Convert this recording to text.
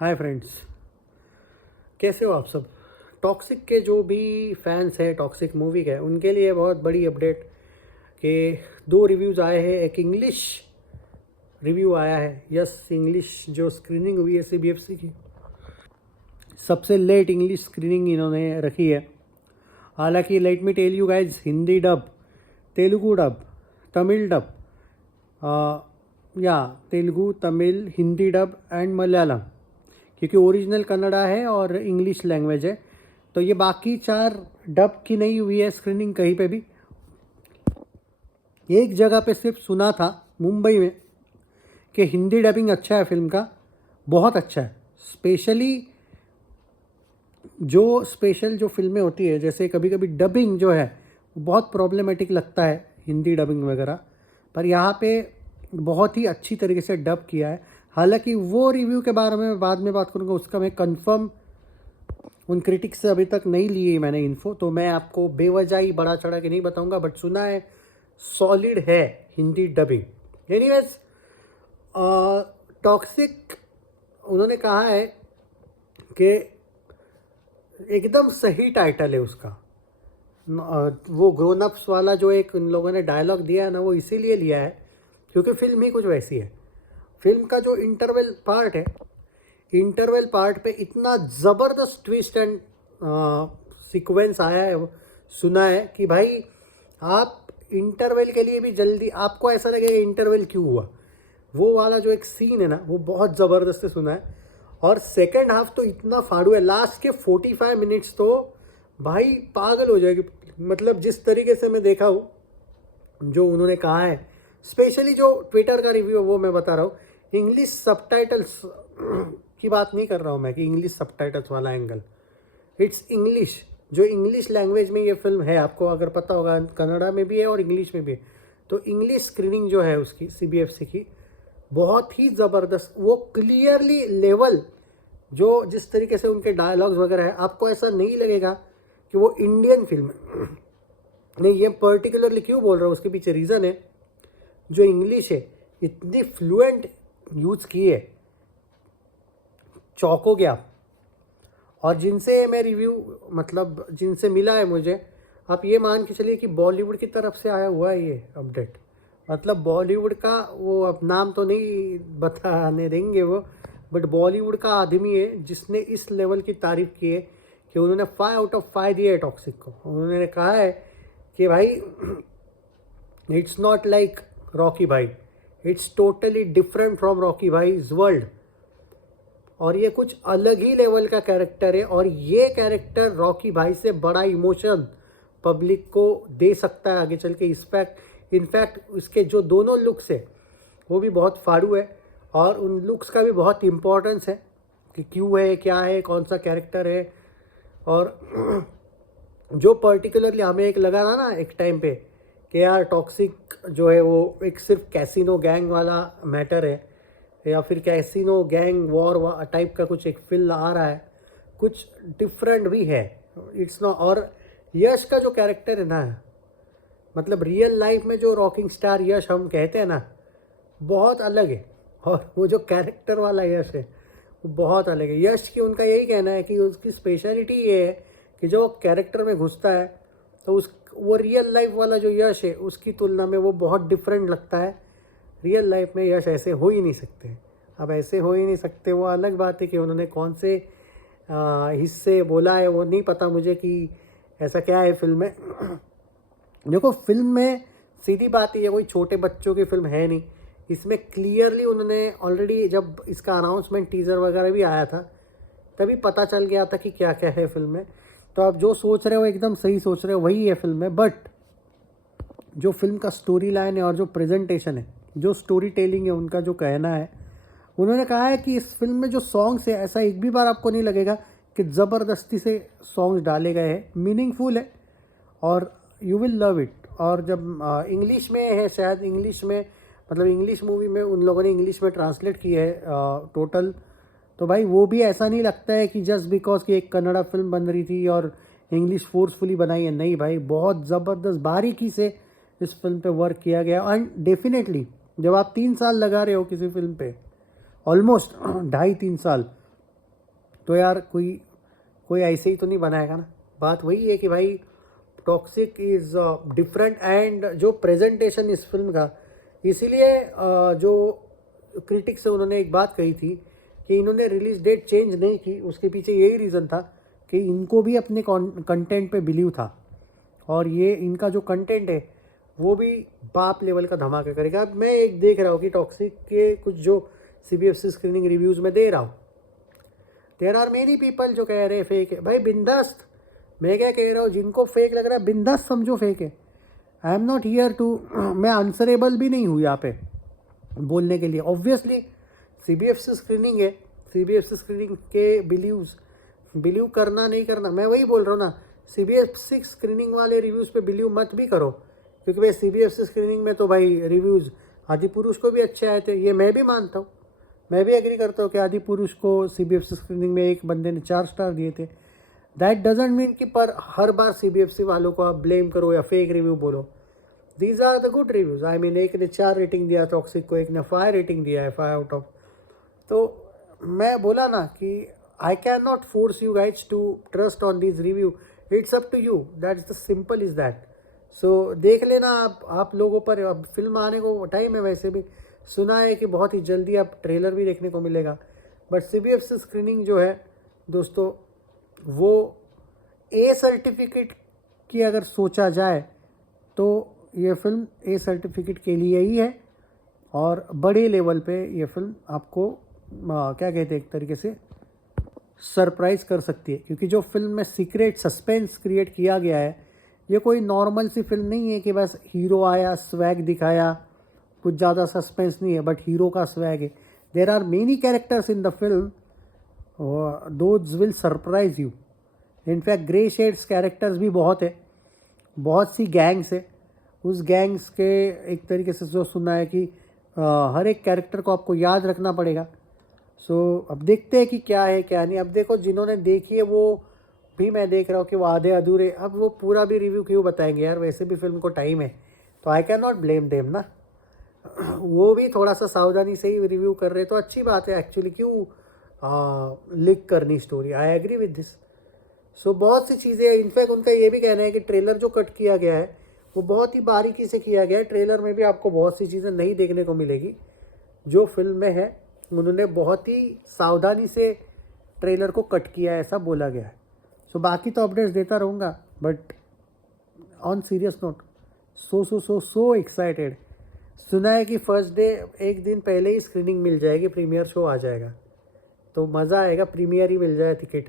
Hi friends, कैसे हो आप सब। टॉक्सिक के जो भी फैंस हैं टॉक्सिक मूवी के, उनके लिए बहुत बड़ी अपडेट कि दो रिव्यूज़ आए हैं। एक इंग्लिश रिव्यू आया है, यस इंग्लिश जो स्क्रीनिंग हुई है सीबीएफसी की, सबसे लेट इंग्लिश स्क्रीनिंग इन्होंने रखी है। हालांकि let me tell you guys, Hindi dub, Telugu dub, Tamil dub, या तेलुगु, तमिल, हिंदी डब एंड मलयालम, क्योंकि ओरिजिनल कन्नड़ा है और इंग्लिश लैंग्वेज है। तो ये बाकी चार डब की नहीं हुई है स्क्रीनिंग कहीं पे भी। एक जगह पे सिर्फ सुना था मुंबई में कि हिंदी डबिंग अच्छा है फिल्म का, बहुत अच्छा है। स्पेशल जो फिल्में होती है, जैसे कभी कभी डबिंग जो है बहुत प्रॉब्लमेटिक लगता है हिंदी डबिंग वगैरह, पर यहाँ पे बहुत ही अच्छी तरीके से डब किया है। हालांकि वो रिव्यू के बारे में बाद में बात करूँगा, उसका मैं कंफर्म उन क्रिटिक्स से अभी तक नहीं ली है मैंने इन्फो, तो मैं आपको बेवजह ही बड़ा चढ़ा के नहीं बताऊंगा, बट सुना है सॉलिड है हिंदी डबिंग। एनीवेज, टॉक्सिक उन्होंने कहा है कि एकदम सही टाइटल है उसका। वो ग्रोन अप्स वाला जो एक उन लोगों ने डायलॉग दिया है ना, वो इसीलिए लिया है क्योंकि फिल्म ही कुछ वैसी है। फिल्म का जो इंटरवल पार्ट है, इंटरवल पार्ट पे इतना ज़बरदस्त ट्विस्ट एंड सीक्वेंस आया है, सुना है कि भाई आप इंटरवल के लिए भी जल्दी, आपको ऐसा लगेगा इंटरवल क्यों हुआ। वो वाला जो एक सीन है ना, वो बहुत ज़बरदस्त सुना है। और सेकेंड हाफ तो इतना फाड़ू है, लास्ट के 45 मिनट्स तो भाई पागल हो जाएगी। मतलब जिस तरीके से मैं देखा हूँ, जो उन्होंने कहा है, स्पेशली जो ट्विटर का रिव्यू है वो मैं बता रहा हूँ। इंग्लिश सबटाइटल्स की बात नहीं कर रहा हूँ मैं कि इंग्लिश सबटाइटल्स वाला एंगल, इट्स इंग्लिश, जो इंग्लिश लैंग्वेज में ये फिल्म है, आपको अगर पता होगा कन्नड़ा में भी है और इंग्लिश में भी है। तो इंग्लिश स्क्रीनिंग जो है उसकी सीबीएफसी की बहुत ही ज़बरदस्त, वो क्लियरली लेवल, जो जिस तरीके से उनके डायलॉग्स वगैरह है, आपको ऐसा नहीं लगेगा कि वो इंडियन फिल्म है। नहीं, ये पर्टिकुलरली क्यों बोल रहा हूँ, उसके पीछे रीज़न है, जो इंग्लिश है इतनी फ्लुएंट यूज़ की है, चौंक हो गया। और जिनसे मैं रिव्यू, मतलब जिनसे मिला है मुझे, आप ये मान के चलिए कि बॉलीवुड की तरफ से आया हुआ है ये अपडेट। मतलब बॉलीवुड का, वो अब नाम तो नहीं बताने देंगे वो, बट बॉलीवुड का आदमी है जिसने इस लेवल की तारीफ की है कि उन्होंने 5 आउट ऑफ 5 दिया है टॉक्सिक को। उन्होंने कहा है कि भाई इट्स नॉट लाइक रॉकी भाई, it's totally different from Rocky भाईज वर्ल्ड, और ये कुछ अलग ही लेवल का कैरेक्टर है। और ये कैरेक्टर रॉकी भाई से बड़ा इमोशन पब्लिक को दे सकता है आगे चल के। इनफैक्ट उसके जो दोनों लुक्स है वो भी बहुत फाड़ू है, और उन लुक्स का भी बहुत इम्पोर्टेंस है कि क्यों है, क्या है, कौन सा कैरेक्टर है। और जो पर्टिकुलरली हमें एक लगा था ना एक टाइम पे कि यार टॉक्सिक जो है वो एक सिर्फ कैसीनो गैंग वाला मैटर है, या फिर कैसीनो गैंग वॉर टाइप का कुछ एक फिल्म आ रहा है, कुछ डिफरेंट भी है, इट्स नॉट। और यश का जो कैरेक्टर है ना, मतलब रियल लाइफ में जो रॉकिंग स्टार यश हम कहते हैं ना, बहुत अलग है। और वो जो कैरेक्टर वाला यश है वो बहुत अलग है। यश की, उनका यही कहना है कि उसकी स्पेशलिटी ये है कि जो कैरेक्टर में घुसता है तो वो रियल लाइफ वाला जो यश है उसकी तुलना में वो बहुत डिफरेंट लगता है। रियल लाइफ में यश ऐसे हो ही नहीं सकते। अब ऐसे हो ही नहीं सकते, वो अलग बात है कि उन्होंने कौन से हिस्से बोला है वो नहीं पता मुझे कि ऐसा क्या है फिल्म में। देखो, फिल्म में सीधी बात है, ये कोई छोटे बच्चों की फिल्म है नहीं। इसमें क्लियरली उन्होंने ऑलरेडी, जब इसका अनाउंसमेंट टीज़र वगैरह भी आया था, तभी पता चल गया था कि क्या क्या है फिल्म में। तो आप जो सोच रहे हो एकदम सही सोच रहे हो, वही है फिल्म में। बट जो फिल्म का स्टोरी लाइन है और जो प्रेजेंटेशन है, जो स्टोरी टेलिंग है, उनका जो कहना है, उन्होंने कहा है कि इस फिल्म में जो सॉन्ग्स है, ऐसा एक भी बार आपको नहीं लगेगा कि ज़बरदस्ती से सॉन्ग्स डाले गए हैं, मीनिंगफुल है और यू विल लव इट। और जब इंग्लिश में है, शायद इंग्लिश में, मतलब इंग्लिश मूवी में उन लोगों ने इंग्लिश में ट्रांसलेट की है टोटल, तो भाई वो भी ऐसा नहीं लगता है कि जस्ट बिकॉज कि एक कन्नड़ा फिल्म बन रही थी और इंग्लिश फोर्सफुली बनाई है। नहीं भाई, बहुत ज़बरदस्त बारीकी से इस फिल्म पे वर्क किया गया। एंड डेफिनेटली जब आप 3 साल लगा रहे हो किसी फिल्म पे, ऑलमोस्ट 2.5-3 साल, तो यार कोई कोई ऐसे ही तो नहीं बनाएगा ना। बात वही है कि भाई टॉक्सिक इज़ डिफरेंट एंड जो प्रेजेंटेशन इस फिल्म का, इसीलिए जो क्रिटिक्स है उन्होंने एक बात कही थी कि इन्होंने रिलीज डेट चेंज नहीं की, उसके पीछे यही रीज़न था कि इनको भी अपने कंटेंट पे बिलीव था और ये इनका जो कंटेंट है वो भी बाप लेवल का धमाका करेगा। अब मैं एक देख रहा हूँ कि टॉक्सिक के कुछ जो CBFC स्क्रीनिंग रिव्यूज़ में दे रहा हूँ, देयर आर मेनी पीपल जो कह रहे हैं फेक है। भाई बिंदास्त, मैं क्या कह रहा हूँ, जिनको फेक लग रहा है बिंदास्त समझो फेक है। I am not here to, मैं आंसरेबल भी नहीं हूँ यहाँ पे बोलने के लिए। ऑब्वियसली CBFC स्क्रीनिंग है, CBFC स्क्रीनिंग के बिलीव करना नहीं करना, मैं वही बोल रहा हूँ ना। CBFC स्क्रीनिंग वाले रिव्यूज़ पे बिलीव मत भी करो, क्योंकि भाई CBFC स्क्रीनिंग में तो भाई रिव्यूज़ आदिपुरुष को भी अच्छे आए थे, ये मैं भी मानता हूँ। मैं भी एग्री करता हूँ कि आदिपुरुष को CBFC स्क्रीनिंग में एक बंदे ने 4 स्टार दिए थे। दैट डजेंट मीन कि पर हर बार CBFC वालों को आप ब्लेम करो या फेक रिव्यू बोलो। These are the good reviews. I mean एक ने 4 रेटिंग दिया टॉक्सिक को, एक ने 5 रेटिंग दिया है, 5 आउट ऑफ। तो मैं बोला ना कि I can not force you guys to trust on this review, it's up to you, that is the simple is that. So देख लेना आप लोगों पर। अब फिल्म आने को टाइम है, वैसे भी सुना है कि बहुत ही जल्दी आप ट्रेलर भी देखने को मिलेगा। बट CBFC स्क्रीनिंग जो है दोस्तों, वो A सर्टिफिकेट की अगर सोचा जाए तो ये फिल्म A सर्टिफिकेट के लिए ही है और बड़े लेवल पे ये फिल्म आपको क्या कहते हैं, एक तरीके से सरप्राइज़ कर सकती है। क्योंकि जो फिल्म में सीक्रेट सस्पेंस क्रिएट किया गया है, ये कोई नॉर्मल सी फिल्म नहीं है कि बस हीरो आया, स्वैग दिखाया, कुछ ज़्यादा सस्पेंस नहीं है, बट हीरो का स्वैग है। There are many characters in the film, those will surprise you. In fact grey shades characters भी बहुत है, बहुत सी गैंग्स है। उस गैंग्स के एक तरीके से जो सुना है कि हर एक कैरेक्टर को आपको याद रखना पड़ेगा। सो अब देखते हैं कि क्या है क्या नहीं। अब देखो, जिन्होंने देखी है वो भी, मैं देख रहा हूँ कि वो आधे अधूरे, अब वो पूरा भी रिव्यू क्यों बताएंगे यार, वैसे भी फिल्म को टाइम है, तो आई कैन नॉट ब्लेम देम ना। वो भी थोड़ा सा सावधानी से ही रिव्यू कर रहे तो अच्छी बात है एक्चुअली, क्यों लीक करनी story. I agree with this. So बहुत सी चीज़ें, इनफैक्ट उनका ये भी कहना है कि ट्रेलर जो कट किया गया है वो बहुत ही बारीकी से किया गया है। ट्रेलर में भी आपको बहुत सी चीज़ें नहीं देखने को मिलेगी जो फिल्म में है। उन्होंने बहुत ही सावधानी से ट्रेलर को कट किया है, ऐसा बोला गया है। सो बाकी तो अपडेट्स देता रहूँगा, but on serious note, so excited. सुना है कि फर्स्ट डे एक दिन पहले ही स्क्रीनिंग मिल जाएगी, प्रीमियर शो आ जाएगा, तो मज़ा आएगा, प्रीमियर ही मिल जाए टिकट।